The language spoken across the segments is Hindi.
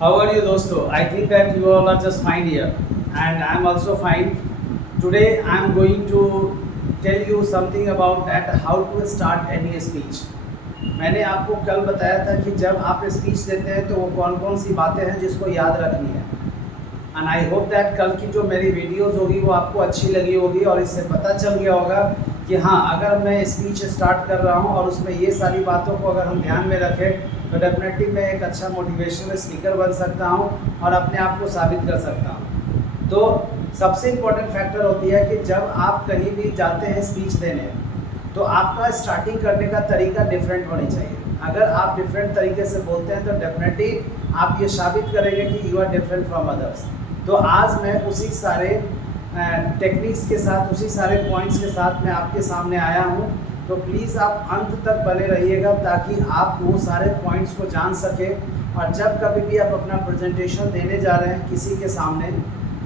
How are you, dosto? I think that you all are just fine here, and I'm also fine. Today, I'm going to tell you something about that how to start any speech. मैंने आपको कल बताया था कि जब आप स्पीच देते हैं तो वो कौन कौन सी बातें हैं जिसको याद रखनी है। एंड आई होप दैट कल की जो मेरी वीडियोस होगी वो आपको अच्छी लगी होगी और इससे पता चल गया होगा कि हाँ, अगर मैं स्पीच स्टार्ट कर रहा हूँ और उसमें ये सारी बातों को अगर हम ध्यान में रखें तो डेफिनेटली मैं एक अच्छा मोटिवेशनल स्पीकर बन सकता हूँ और अपने आप को साबित कर सकता हूँ। तो सबसे इम्पोर्टेंट फैक्टर होती है कि जब आप कहीं भी जाते हैं स्पीच देने तो आपका स्टार्टिंग करने का तरीका डिफरेंट होनी चाहिए। अगर आप डिफरेंट तरीके से बोलते हैं तो डेफिनेटली आप ये साबित करेंगे कि you are different from others. तो आज मैं उसी सारे टेक्निक्स के साथ, उसी सारे पॉइंट्स के साथ मैं आपके सामने आया हूँ। तो प्लीज़ आप अंत तक बने रहिएगा ताकि आप वो सारे पॉइंट्स को जान सकें और जब कभी भी आप अपना प्रेजेंटेशन देने जा रहे हैं किसी के सामने,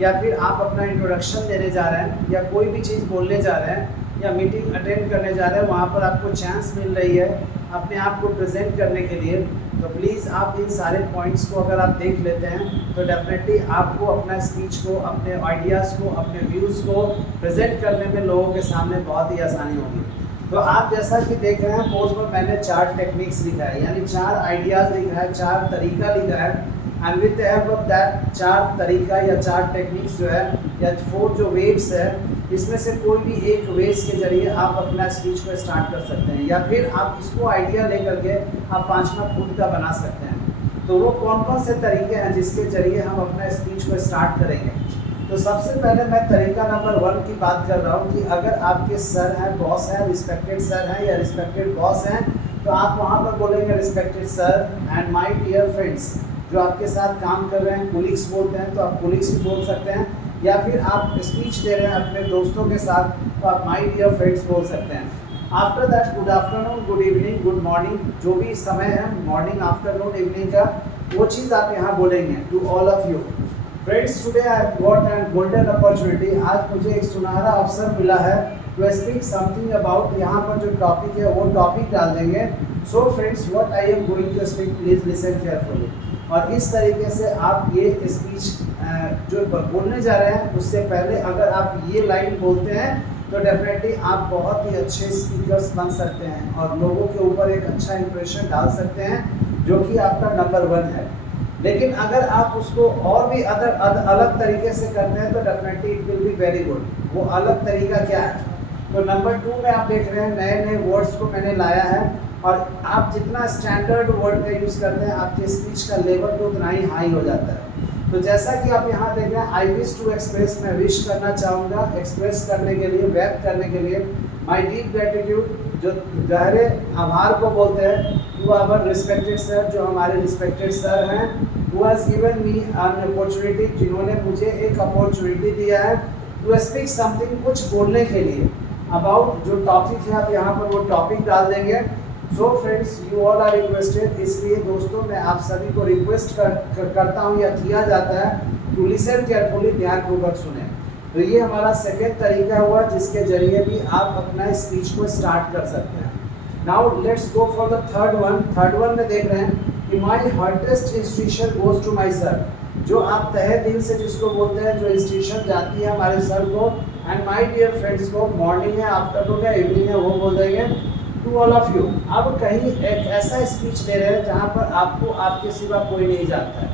या फिर आप अपना इंट्रोडक्शन देने जा रहे हैं या कोई भी चीज़ बोलने जा रहे हैं या मीटिंग अटेंड करने जा रहे हैं, वहाँ पर आपको चांस मिल रही है अपने आप को प्रेजेंट करने के लिए, तो प्लीज़ आप इन सारे पॉइंट्स को अगर आप देख लेते हैं तो डेफिनेटली आपको अपना स्पीच को, अपने आइडियाज़ को, अपने व्यूज़ को प्रेजेंट करने में लोगों के सामने बहुत ही आसानी होगी। तो आप जैसा कि देख रहे हैं बोर्ड पर मैंने 4 टेक्निक्स लिखा है, यानी 4 आइडियाज़ लिखा है, 4 तरीका लिखा है। And with the help of that 4 तरीका या 4 टेक्निक्स जो है या 4 जो वेव्स है, इसमें से कोई भी एक वेव्स के जरिए आप अपना स्पीच को स्टार्ट कर सकते हैं या फिर आप इसको आइडिया लेकर के आप 5वां खुद का बना सकते हैं। तो वो कौन कौन से तरीके हैं जिसके जरिए हम अपना स्पीच को स्टार्ट करेंगे। तो सबसे पहले मैं तरीका नंबर 1 की बात कर रहा हूँ कि अगर आपके सर हैं, बॉस हैं, रिस्पेक्टेड सर हैं या रिस्पेक्टेड बॉस हैं, तो आप वहाँ पर बोलेंगे respected sir and my dear friends. जो आपके साथ काम कर रहे हैं, कोलिग्स बोलते हैं तो आप कोलिग्स भी बोल सकते हैं, या फिर आप स्पीच दे रहे हैं अपने दोस्तों के साथ तो आप माय डियर फ्रेंड्स बोल सकते हैं। After that good afternoon, good evening, good morning, जो भी समय है मॉर्निंग, आफ्टरनून, इवनिंग का, वो चीज़ आप यहाँ बोलेंगे to all of you friends. Today I have got an golden opportunity. आज मुझे एक सुनहरा अवसर मिला है टू स्पीक समथिंग अबाउट। यहाँ पर जो टॉपिक है वो टॉपिक डाल देंगे। So friends, what I am going to speak, please listen carefully. और इस तरीके से आप ये स्पीच जो बोलने जा रहे हैं उससे पहले अगर आप ये लाइन बोलते हैं तो डेफिनेटली आप बहुत ही अच्छे स्पीकर्स बन सकते हैं और लोगों के ऊपर एक अच्छा इंप्रेशन डाल सकते हैं, जो कि आपका नंबर 1 है। लेकिन अगर आप उसको और भी अलग तरीके से करते हैं तो definitely it will be very good. वो अलग तरीका क्या है? तो नंबर 2 में आप देख रहे हैं नए नए वर्ड्स को मैंने लाया है और आप जितना स्टैंडर्ड वर्ड का यूज़ करते हैं आपके स्पीच का लेवल तो उतना ही हाई हो जाता है। तो जैसा कि आप यहाँ देख रहे हैं, आई विश टू एक्सप्रेस, मैं विश करना चाहूँगा, एक्सप्रेस करने के लिए, व्यक्त करने के लिए माई डीप ग्रेटिट्यूड, जो गहरे आभार को बोलते हैं, टू आवर रिस्पेक्टेड सर, जो हमारे रिस्पेक्टेड सर हैं, who has given me an opportunity, जिन्होंने मुझे एक अपॉर्चुनिटी दिया है टू स्पीक समथिंग, कुछ बोलने के लिए अबाउट जो टॉपिक है। आप यहाँ पर वो टॉपिक डाल देंगे। So friends, you all are requested, इसलिए दोस्तों मैं आप सभी को रिक्वेस्ट करता हूँ या किया जाता है टू लिसन केयरफुली, ध्यानपूर्वक सुने। तो ये हमारा सेकेंड तरीका हुआ जिसके जरिए भी आप अपना स्पीच को स्टार्ट कर सकते हैं। Now let's go for the third one. Third one में देख रहे हैं कि my heartiest institution goes to my sir, जो आप तहे दिल से जिसको बोलते हैं, जो इंस्टीट्यूशन जाती है हमारे सर को, एंड माई डियर फ्रेंड्स को, मॉर्निंग है, आफ्टरनून है, इवनिंग है, वो बोल देंगे टू ऑल ऑफ यू। अब कहीं एक ऐसा स्पीच दे रहे हैं जहाँ पर आपको आपके सिवा कोई नहीं जानता है,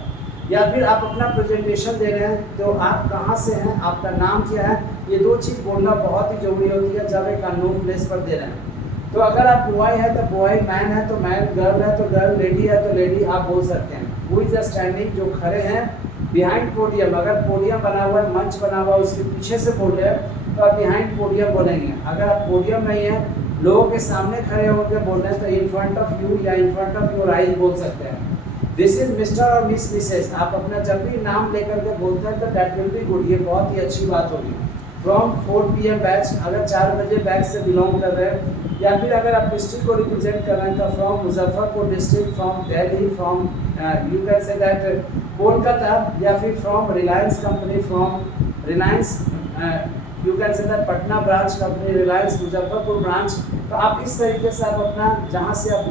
या फिर आप अपना प्रेजेंटेशन दे रहे हैं तो आप कहाँ से हैं, आपका नाम क्या है, ये 2 चीज़ बोलना बहुत ही ज़रूरी होती है जब एक अननोन प्लेस पर दे रहे हैं। तो अगर आप बॉय है तो बॉय, मैन है तो मैन, गर्ल है तो गर्ल, लेडी है तो लेडी आप बोल सकते हैं। हु इज स्टैंडिंग, जो खड़े हैं बिहाइंड पोडियम, अगर पोडियम बना हुआ है, मंच बना हुआ है, उसके पीछे से बोल रहे हैं तो आप बिहाइंड पोडियम बोलेंगे। अगर आप पोडियम नहीं है, लोगों के सामने खड़े होकर बोल रहे हैं तो इन फ्रंट ऑफ यू या इन फ्रंट ऑफ योर आईज बोल सकते हैं। दिस इज मिस्टर और मिस मिसेस, आप अपना जब भी नाम लेकर के बोलते हैं तो दैट विल बी गुड, ये बहुत ही अच्छी बात होगी। फ्रॉम 4 PM बैच, अगर 4 बजे बैच से बिलोंग कर रहे हैं, या फिर अगर आप डिस्ट्रिक्ट को रिप्रेजेंट कर रहे हैं तो from Muzaffarpur district, from Delhi, from you can say that Kolkata, या फिर from Reliance company, from Reliance you can say that Patna branch company, Reliance Muzaffarpur branch. तो आप इस तरीके से आप अपना जहाँ से आप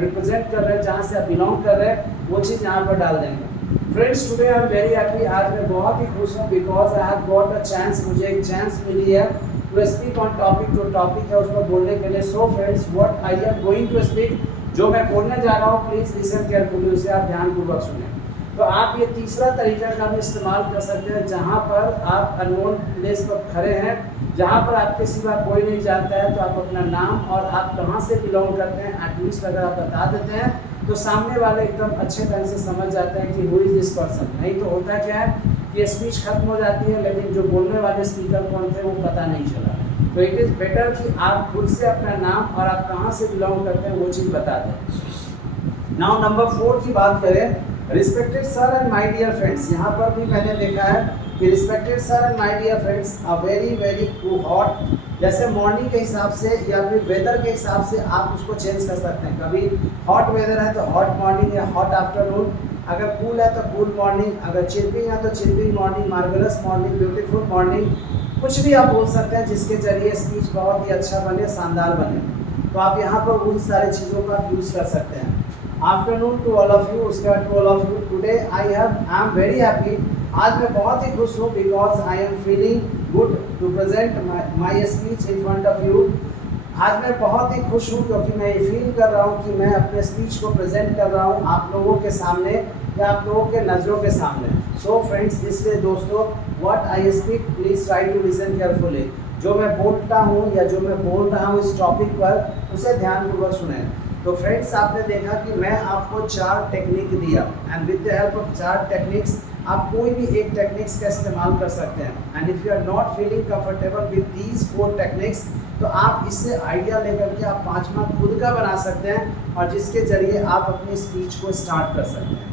रिप्रेजेंट कर रहे हैं, जहाँ से आप बिलोंग कर रहे हैं, वो चीज़ यहाँ पर डाल देंगे। Friends today I am very happy, आज मैं बहुत ही खुश हूँ because I have got a chance, मुझे एक चांस मिली है टू स्पीक ऑन टॉपिक, जो टॉपिक है उस पर बोलने के लिए। So friends what I am going to speak, जो मैं बोलने जा रहा हूँ प्लीज़ लिसन केयरफुली, उसे आप ध्यानपूर्वक सुनें। तो आप ये तीसरा तरीका का भी इस्तेमाल कर सकते हैं, जहाँ पर आप अननोन प्लेस पर खड़े हैं, जहाँ पर आपके सिवा कोई नहीं जानता है, तो आप अपना नाम और आप कहाँ से बिलोंग करते हैं एटलीस्ट अगर आप बता देते हैं तो सामने वाले एकदम अच्छे ढंग से समझ जाते हैं कि हु इज़ दिस पर्सन। नहीं तो होता क्या है कि स्पीच खत्म हो जाती है लेकिन जो बोलने वाले स्पीकर कौन थे वो पता नहीं चला। तो इट इज़ बेटर कि आप खुद से अपना नाम और आप कहाँ से बिलोंग करते हैं वो चीज़ बता दें। नाउ नंबर 4 की बात करें, respected sir and my dear friends. यहाँ पर भी मैंने देखा है कि respected sir and my dear friends are very very too hot. जैसे मॉर्निंग के हिसाब से या फिर वेदर के हिसाब से आप उसको चेंज कर सकते हैं। कभी हॉट वेदर है तो हॉट मॉर्निंग या हॉट आफ्टरनून, अगर कूल है तो कूल मॉर्निंग, अगर चिल्पिंग है तो chilling morning, marvellous morning, beautiful morning, कुछ भी आप बोल सकते हैं जिसके जरिए स्पीच बहुत ही अच्छा बने, शानदार बने। तो आप यहाँ पर उन सारी चीज़ों का यूज़ कर सकते हैं। Afternoon to all of you, उसके बाद to all of you. Today I am very happy, आज मैं बहुत ही खुश हूँ because I am feeling good to present my speech in front of you. आज मैं बहुत ही खुश हूँ क्योंकि मैं ये फील कर रहा हूँ कि मैं अपने स्पीच को प्रेजेंट कर रहा हूँ आप लोगों के सामने या आप लोगों के नज़रों के सामने। सो फ्रेंड्स, इसलिए दोस्तों what I speak please try to listen carefully. जो मैं बोलता हूँ या जो मैं बोल रहा हूँ इस टॉपिक पर, उसे ध्यानपूर्वक सुनें। तो फ्रेंड्स, आपने देखा कि मैं आपको 4 टेक्निक दिया and with the help of 4 techniques आप कोई भी एक टेक्निक्स का इस्तेमाल कर सकते हैं। And if you are not feeling comfortable with these 4 techniques तो आप इससे आइडिया लेकर के आप 5वां खुद का बना सकते हैं और जिसके ज़रिए आप अपनी स्पीच को स्टार्ट कर सकते हैं।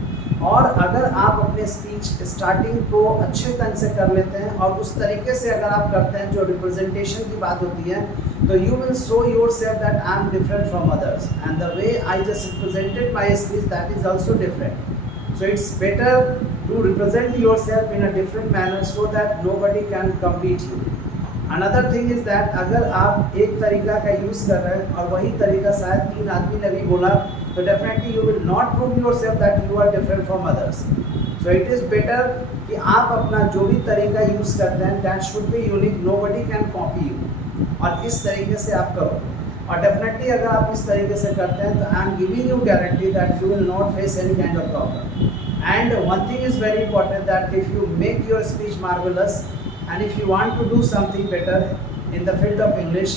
और अगर आप अपने स्पीच स्टार्टिंग को अच्छे ढंग से कर लेते हैं और उस तरीके से अगर आप करते हैं जो रिप्रेजेंटेशन की बात होती है, तो you will show yourself that I am different from others and the way I just represented my speech that is also different. So it's better to represent yourself in a different manner so that nobody can compete you. Another thing is that अगर आप एक तरीका का यूज़ कर रहे हैं और वही तरीका शायद 3 आदमी ने भी बोला, तो definitely you will not prove yourself that you are different from others. So it is better कि आप अपना जो भी तरीका यूज़ करते हैं that should be unique, nobody can copy you, और इस तरीके से आप करो। और डेफिनेटली अगर आप इस तरीके से करते हैं तो I am giving you guarantee that you will not face any kind of problem. And one thing is very important that if you make your speech marvellous and if you want to do something better in the field of English,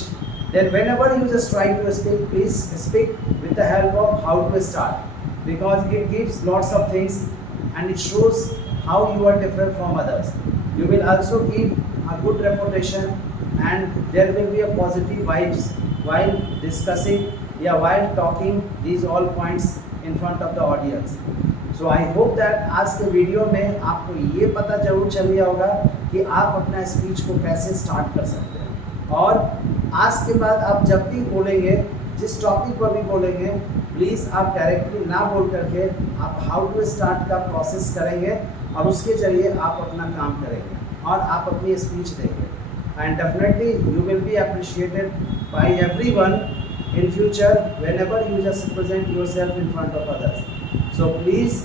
then whenever you just try to speak, please speak with the help of how to start, because it gives lots of things and it shows how you are different from others. You will also give a good reputation and there will be a positive vibes while discussing while talking these all points in front of the audience. So I hope that आज के वीडियो में आपको ये पता जरूर चल गया होगा कि आप अपना स्पीच को कैसे स्टार्ट कर सकते हैं। और आज के बाद आप जब भी बोलेंगे, जिस टॉपिक पर भी बोलेंगे, प्लीज़ आप डायरेक्टली ना बोल करके आप हाउ टू स्टार्ट का प्रोसेस करेंगे और उसके ज़रिए आप अपना काम करेंगे और आप अपनी स्पीच देंगे। And definitely you will be appreciated by everyone in future whenever you just present yourself in front of others. So please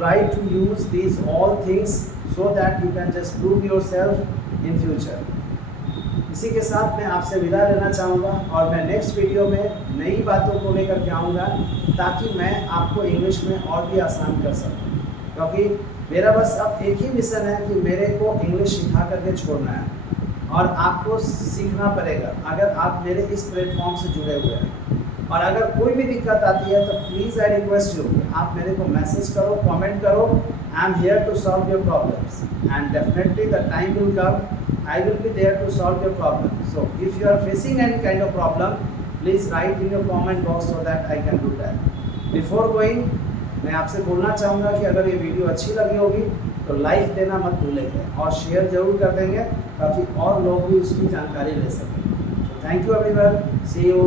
try to use these all things so that you can just prove yourself in future. इसी के साथ मैं आपसे विदा लेना चाहूँगा और मैं नेक्स्ट वीडियो में नई बातों को लेकर के आऊँगा ताकि मैं आपको इंग्लिश में और भी आसान कर सकूँ, क्योंकि मेरा बस अब एक ही मिशन है कि मेरे को इंग्लिश सिखा करके छोड़ना है और आपको सीखना पड़ेगा अगर आप मेरे इस प्लेटफॉर्म से जुड़े हुए हैं। और अगर कोई भी दिक्कत आती है तो प्लीज़ आई रिक्वेस्ट यू आप मेरे को मैसेज करो, कमेंट करो। I am here to solve your problems and definitely the time will come I will be there to solve your problem. So if you are facing any kind of problem please write in your comment box so that I can do that. Before going मैं आपसे बोलना चाहूँगा कि अगर ये वीडियो अच्छी लगी होगी तो लाइक देना मत भूलेंगे और शेयर जरूर कर देंगे ताकि और लोग भी उसकी जानकारी ले सकें। Thank you everyone, see you.